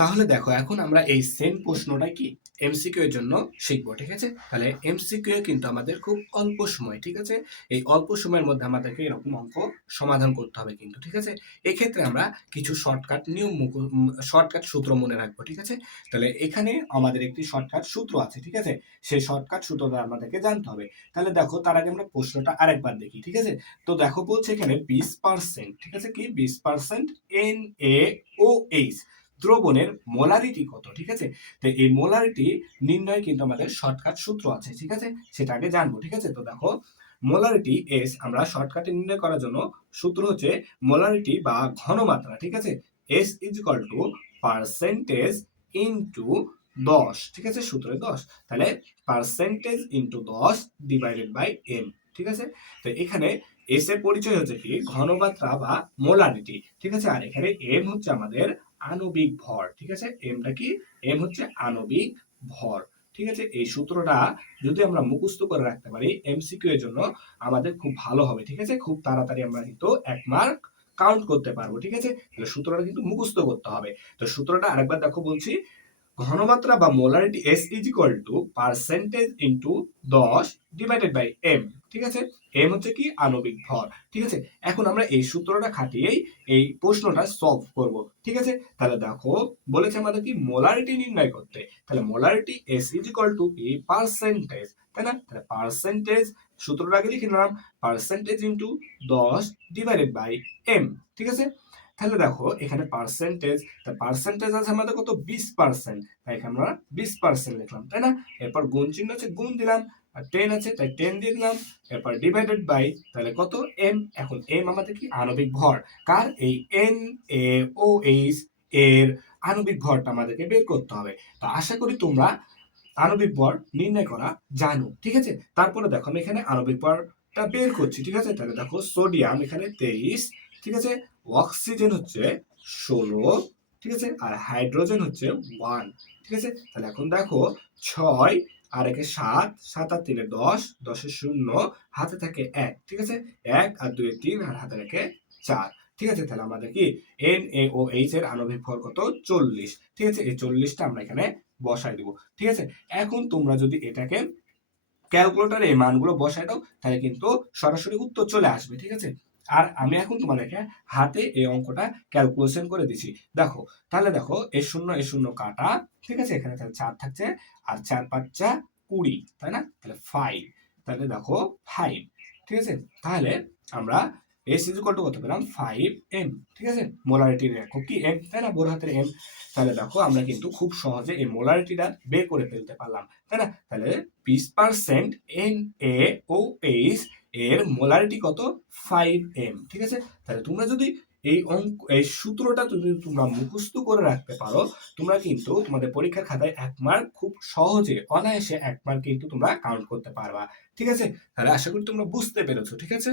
তাহলে দেখো এখন আমরা এই সেম প্রশ্নটা কি এমসিকিউ এর জন্য শিখবো, ঠিক আছে? তাহলে এমসিকিউ কিন্তু আমাদের খুব অল্প সময়, ঠিক আছে? এই অল্প সময়ের মধ্যে আমাদেরকে এরকম অঙ্ক সমাধান করতে হবে কিন্তু, ঠিক আছে? এক্ষেত্রে আমরা কিছু শর্টকাট নিয়ম শর্টকাট সূত্র মনে রাখবো, ঠিক আছে? তাহলে এখানে আমাদের একটি শর্টকাট সূত্র আছে, ঠিক আছে? সেই শর্টকাট সূত্রটা আমাদেরকে জানতে হবে। তাহলে দেখো তার আগে আমরা প্রশ্নটা আরেকবার দেখি, ঠিক আছে? তো দেখো বলছে এখানে 20%, ঠিক আছে? কি 20% NaOH দ্রবণের মোলারিটি কত, ঠিক আছে? তো এই মোলারিটি নির্ণয় কিন্তু আমাদের শর্টকাট সূত্র আছে, ঠিক আছে? সেটা আগে জানবো, ঠিক আছে? তো দেখো মোলারিটি এস আমরা শর্টকাটে নির্ণয় করার জন্য সূত্র হচ্ছে মোলারিটি বা ঘনমাত্রা, ঠিক আছে? S is equal to percentage into 10, ঠিক আছে? সূত্রে 10, তাহলে percentage into 10 divided by M, ঠিক আছে? তো এখানে এস এর পরিচয় হচ্ছে কি ঘনমাত্রা বা মোলারিটি, ঠিক আছে? আর এখানে এম হচ্ছে আমাদের আণবিক ভর, ঠিক আছে? এমটা কি? এম হচ্ছে আণবিক ভর, ঠিক আছে? এই সূত্রটা যদি আমরা মুখস্থ করে রাখতে পারি এমসিকিউ এর জন্য আমাদের খুব ভালো হবে, ঠিক আছে? খুব তাড়াতাড়ি আমরা কিন্তু 1 মার্ক কাউন্ট করতে পারবো, ঠিক আছে? তাহলে সূত্রটা কিন্তু মুখস্থ করতে হবে। তো সূত্রটা আরেকবার দেখো বলছি, ঘনমাত্রা বা molarity S is equal to percentage into 10 divided by M, ঠিক আছে? এম হচ্ছে কি আণবিক ভর, ঠিক আছে? এখন আমরা এই সূত্রটা খাটিয়েই এই প্রশ্নটা সলভ করব, ঠিক আছে? তাহলে দেখো বলেছে আমাদের কি মোলারিটি নির্ণয় করতে, তাহলে molarity S is equal to কি পার্সেন্টেজ, তাই না? তাহলে পার্সেন্টেজ সূত্রটা আগে লিখে নিলাম, percentage into 10 divided by M, ঠিক আছে? তাহলে দেখো এখানে পার্সেন্টেজ, তা পার্সেন্টেজ আছে আমাদের কত 20%, তাই এখানে আমরা 20% লিখলাম, তাই না? এরপর গুণ চিহ্ন আছে গুণ দিলাম, আর 10 আছে তাই 10 দিয়ে দিলাম, এরপর ডিভাইডেড বাই তাহলে কত এম। এখন এম আমাদের কি আণবিক ভর, কার এই NaOH এর আণবিক ভরটা আমাদেরকে বের করতে হবে। তো আশা করি তোমরা আণবিক ভর নির্ণয় করা জানো, ঠিক আছে? তারপরে দেখো আমি এখানে আণবিক ভরটা বের করছি, ঠিক আছে? তাহলে দেখো সোডিয়াম এখানে 23, ঠিক আছে? অক্সিজেন হচ্ছে 16, ঠিক আছে? আর হাইড্রোজেন হচ্ছে 1, ঠিক আছে? তাহলে এখন দেখো 6 আর একে 7, 7 আর 3 10, 10 এ 0, হাতে থাকে 1, ঠিক আছে? 1 আর 2 এ 3 আর হাতে রেখে 4, ঠিক আছে? তাহলে আমাদের কি NaOH এর আণবিক ভর কত 40, ঠিক আছে? এই 40টা আমরা এখানে বসাই দিব, ঠিক আছে? এখন তোমরা যদি এটাকে ক্যালকুলেটরে এই মানগুলো বসাই দাও তাহলে কিন্তু সরাসরি উত্তর চলে আসবে, ঠিক আছে? আর আমি এখন তোমাদেরকে হাতে এই অঙ্কটা ক্যালকুলেশন করে দিছি, দেখো। তাহলে দেখো এ শূন্য কাটা, ঠিক আছে? এখানে তাহলে 4 থাকছে, আর 4 5 যা 20, তাই না? তাহলে 5, তাহলে দেখো 5, ঠিক আছে? তাহলে আমরা এস ইজ ইকুয়াল টু কত পেলাম 5m, ঠিক আছে? মোলারিটির একক কি এম, তাই না? বড় হাতের এম। তাহলে দেখো আমরা কিন্তু খুব সহজে এই মোলারিটিটা বের করে ফেলতে পারলাম, তাই না? তাহলে 20% NaOH এর মোলারিটি কত 5m, ঠিক আছে? তাহলে তোমরা যদি এই অঙ্ক এই সূত্রটা যদি তোমরা মুখস্থ করে রাখতে পারো, তোমরা কিন্তু তোমাদের পরীক্ষার খাতায় 1 মার্ক খুব সহজে অনায়াসে 1 মার্ক কিন্তু তোমরা কাউন্ট করতে পারবা, ঠিক আছে? তাহলে আশা করি তোমরা বুঝতে পেরেছো, ঠিক আছে?